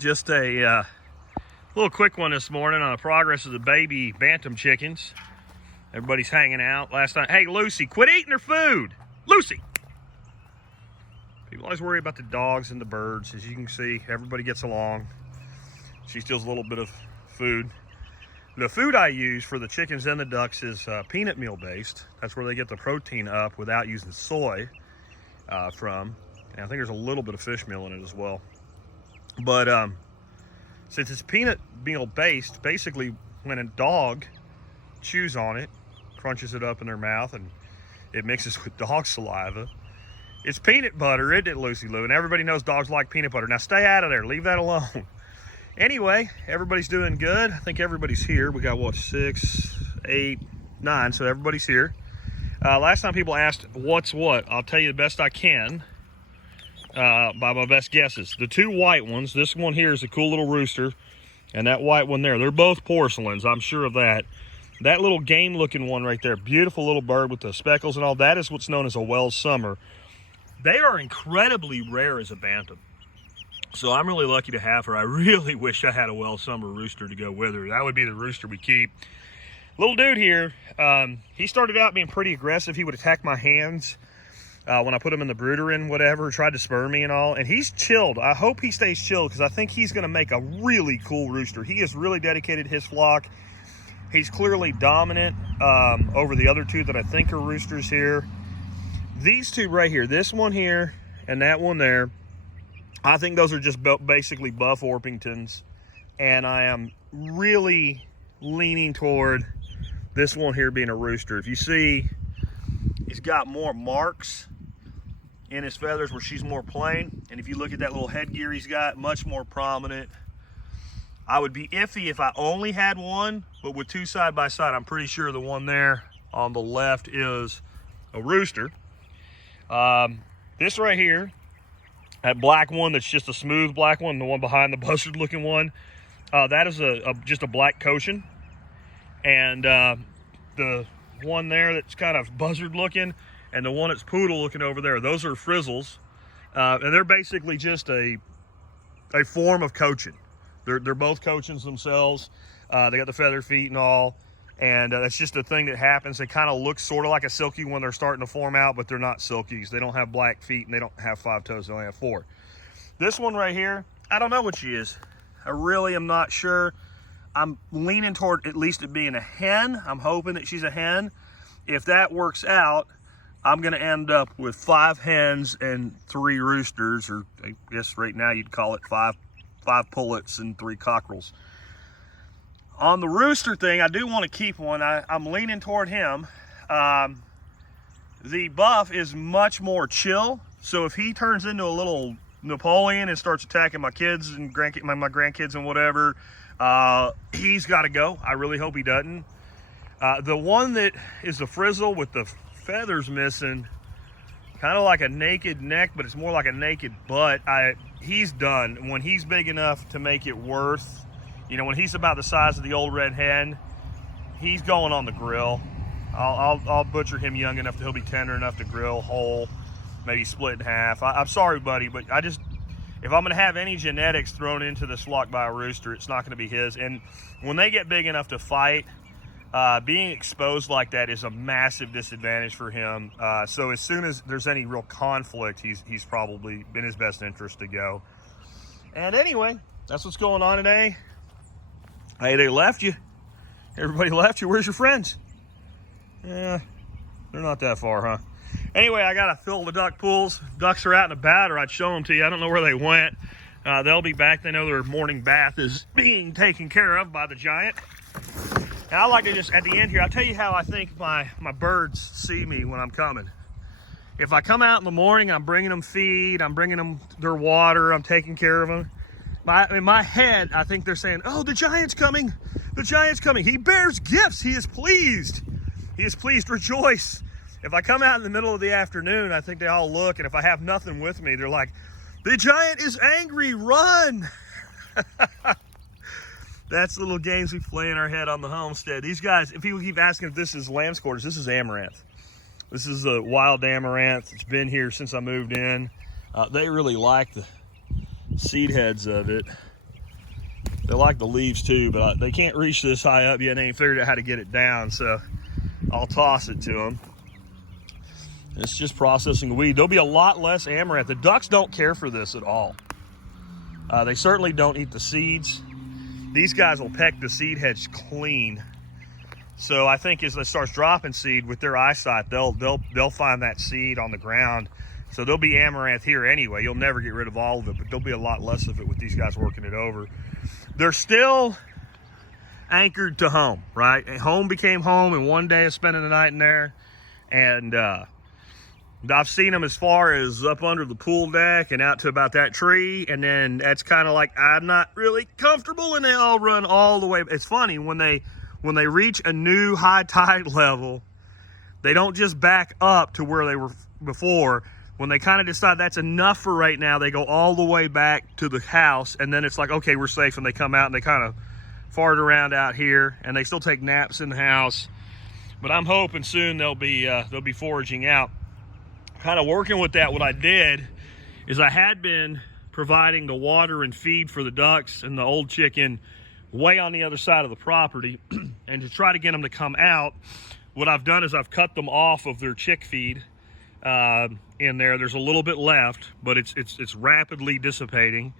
Just a little quick one this morning on the progress of the baby Bantam chickens. Everybody's hanging out. Last night, hey Lucy, quit eating her food. Lucy! People always worry about the dogs and the birds. As you can see, everybody gets along. She steals a little bit of food. The food I use for the chickens and the ducks is peanut meal based. That's where they get the protein up without using soy from. And I think there's a little bit of fish meal in it as well. But since it's peanut meal based, basically when a dog chews on it, crunches it up in their mouth, and it mixes with dog saliva, it's peanut butter, isn't it, Lucy Lou? And everybody knows dogs like peanut butter. Now stay out of there, leave that alone. Anyway, everybody's doing good. I think everybody's here. We got what, 6, 8, 9, so everybody's here. Last time people asked what's what, I'll tell you the best I can. By my best guesses. The two white ones, this one here is a cool little rooster, and that white one there, they're both porcelains, I'm sure of that. That little game looking one right there, beautiful little bird with the speckles and all, that is what's known as a Wells Summer. They are incredibly rare as a bantam, so I'm really lucky to have her. I really wish I had a Wells Summer rooster to go with her. That would be the rooster we keep. Little dude here, he started out being pretty aggressive. He would attack my hands when I put him in the brooder and whatever, tried to spur me and all, and he's chilled. I hope he stays chilled because I think he's going to make a really cool rooster. He is really dedicated to his flock. He's clearly dominant over the other two that I think are roosters here. These two right here, this one here and that one there, I think those are just basically buff Orpingtons, and I am really leaning toward this one here being a rooster. If you see, he's got more marks in his feathers where she's more plain. And if you look at that little headgear he's got, much more prominent. I would be iffy if I only had one, but with two side by side, I'm pretty sure the one there on the left is a rooster. This right here, that black one that's just a smooth black one, the one behind the buzzard looking one, that is just a black Cochin. And the one there that's kind of buzzard looking, and the one that's poodle looking over there, those are frizzles, and they're basically just a form of Cochin. They're both Cochins themselves. They got the feather feet and all, and that's just a thing that happens. They kind of look sort of like a silky when they're starting to form out, but they're not silkies. They don't have black feet, and they don't have 5 toes. They only have 4. This one right here, I don't know what she is. I really am not sure. I'm leaning toward at least it being a hen. I'm hoping that she's a hen. If that works out, I'm going to end up with 5 hens and 3 roosters, or I guess right now you'd call it 5 pullets and 3 cockerels. On the rooster thing, I do want to keep one. I'm leaning toward him. The buff is much more chill, so if he turns into a little Napoleon and starts attacking my kids and my grandkids and whatever, he's got to go. I really hope he doesn't. The one that is the frizzle with the feathers missing, kind of like a naked neck, but it's more like a naked butt. He's done. When he's big enough to make it worth, when he's about the size of the old red hen, he's going on the grill. I'll butcher him young enough that he'll be tender enough to grill whole, maybe split in half. I'm sorry, buddy, but if I'm going to have any genetics thrown into this flock by a rooster, it's not going to be his. And when they get big enough to fight, being exposed like that is a massive disadvantage for him. So as soon as there's any real conflict, he's probably in his best interest to go. And anyway, that's what's going on today. Hey, they left you. Everybody left you. Where's your friends? Yeah, they're not that far, huh? Anyway, I gotta fill the duck pools. Ducks are out and about, or I'd show them to you. I don't know where they went. They'll be back. They know their morning bath is being taken care of by the giant. And I like to just, at the end here, I'll tell you how I think my birds see me when I'm coming. If I come out in the morning, I'm bringing them feed, I'm bringing them their water, I'm taking care of them. In my head, I think they're saying, oh, the giant's coming. The giant's coming. He bears gifts. He is pleased. He is pleased. Rejoice. If I come out in the middle of the afternoon, I think they all look, and if I have nothing with me, they're like, the giant is angry, run. That's the little games we play in our head on the homestead. These guys, if people keep asking if this is lamb's quarters, this is amaranth. This is the wild amaranth. It's been here since I moved in. They really like the seed heads of it. They like the leaves too, but they can't reach this high up yet. They ain't figured out how to get it down, so I'll toss it to them. It's just processing the weed. There'll be a lot less amaranth. The ducks don't care for this at all. They certainly don't eat the seeds. These guys will peck the seed heads clean. So I think as it starts dropping seed with their eyesight, they'll find that seed on the ground. So there'll be amaranth here anyway. You'll never get rid of all of it, but there'll be a lot less of it with these guys working it over. They're still anchored to home, right? Home became home in one day of spending the night in there. And I've seen them as far as up under the pool deck and out to about that tree. And then that's kind of like, I'm not really comfortable, and they all run all the way. It's funny, when they reach a new high tide level, they don't just back up to where they were before. When they kind of decide that's enough for right now, they go all the way back to the house, and then it's like, okay, we're safe, and they come out and they kind of fart around out here, and they still take naps in the house. But I'm hoping soon they'll be foraging out. Kind of working with that, what I did is I had been providing the water and feed for the ducks and the old chicken way on the other side of the property. And to try to get them to come out, what I've done is I've cut them off of their chick feed in there. There's a little bit left, but it's rapidly dissipating,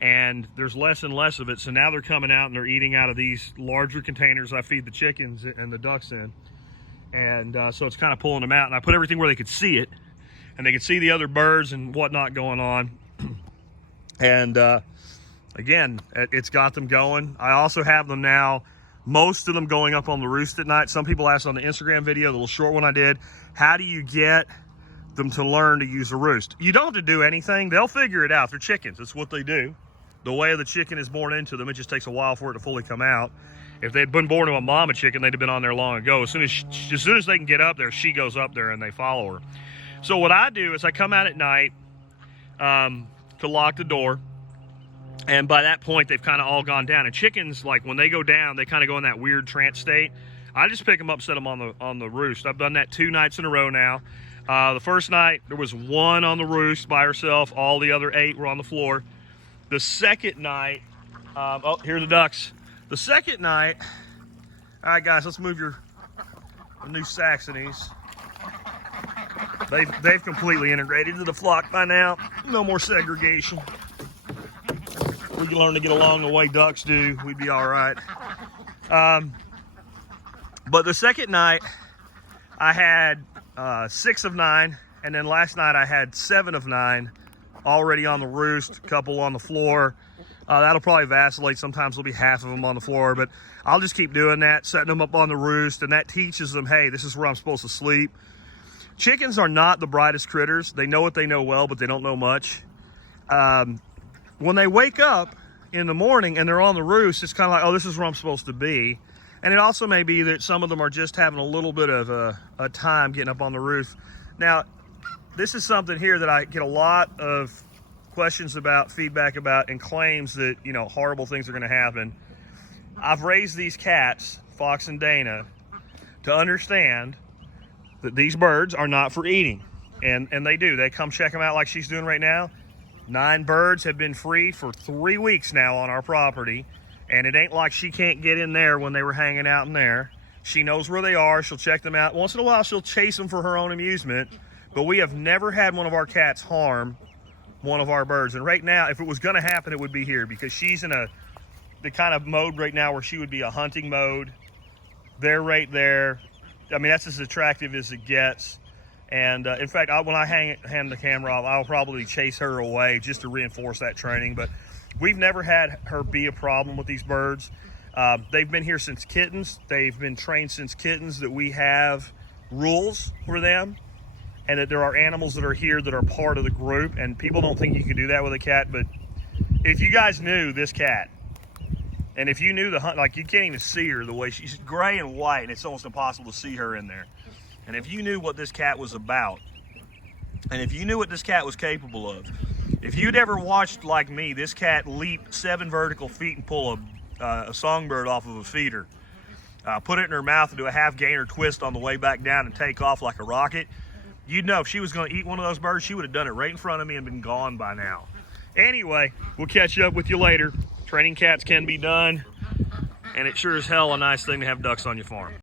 and there's less and less of it. So now they're coming out and they're eating out of these larger containers I feed the chickens and the ducks in. And so it's kind of pulling them out, and I put everything where they could see it, and they could see the other birds and whatnot going on. And again, it's got them going. I also have them now, most of them going up on the roost at night. Some people asked on the Instagram video, the little short one I did, how do you get them to learn to use the roost? You don't have to do anything. They'll figure it out. They're chickens. It's what they do. The way the chicken is born into them, it just takes a while for it to fully come out. If they'd been born to a mama chicken, they'd have been on there long ago. As soon as they can get up there, she goes up there and they follow her. So what I do is I come out at night to lock the door. And by that point, they've kind of all gone down. And chickens, like when they go down, they kind of go in that weird trance state. I just pick them up, set them on the roost. I've done that 2 nights in a row now. The first night, there was 1 on the roost by herself. All the other 8 were on the floor. The second night, oh, here are the ducks. The second night, all right, guys, let's move the new Saxonies. They've completely integrated into the flock by now. No more segregation. We can learn to get along the way ducks do. We'd be all right. But the second night, I had 6 of 9, and then last night I had 7 of 9 already on the roost, a couple on the floor. That'll probably vacillate. Sometimes there'll be half of them on the floor, but I'll just keep doing that, setting them up on the roost, and that teaches them, hey, this is where I'm supposed to sleep. Chickens are not the brightest critters. They know what they know well, but they don't know much. When they wake up in the morning and they're on the roost, it's kind of like, oh, this is where I'm supposed to be. And it also may be that some of them are just having a little bit of a time getting up on the roof. Now, this is something here that I get a lot of questions about, feedback about, and claims that, you know, horrible things are going to happen. I've raised these cats, Fox and Dana, to understand that these birds are not for eating. And they do. They come check them out like she's doing right now. 9 birds have been free for 3 weeks now on our property. And it ain't like she can't get in there when they were hanging out in there. She knows where they are. She'll check them out. Once in a while, she'll chase them for her own amusement. But we have never had one of our cats harm one of our birds. And right now, if it was going to happen, it would be here, because she's in the kind of mode right now where she would be a hunting mode. They're right there. I mean, that's as attractive as it gets. And in fact, when I hand the camera off, I'll probably chase her away just to reinforce that training. But we've never had her be a problem with these birds. They've been here since kittens. They've been trained since kittens that we have rules for them, and that there are animals that are here that are part of the group. And people don't think you can do that with a cat, but if you guys knew this cat, and if you knew the hunt, like, you can't even see her the way she's gray and white, and it's almost impossible to see her in there. And if you knew what this cat was about, and if you knew what this cat was capable of, if you'd ever watched, like me, this cat leap 7 vertical feet and pull a songbird off of a feeder, put it in her mouth and do a half gainer twist on the way back down and take off like a rocket, you'd know if she was going to eat one of those birds, she would have done it right in front of me and been gone by now. Anyway, we'll catch up with you later. Training cats can be done, and it sure is hell a nice thing to have ducks on your farm.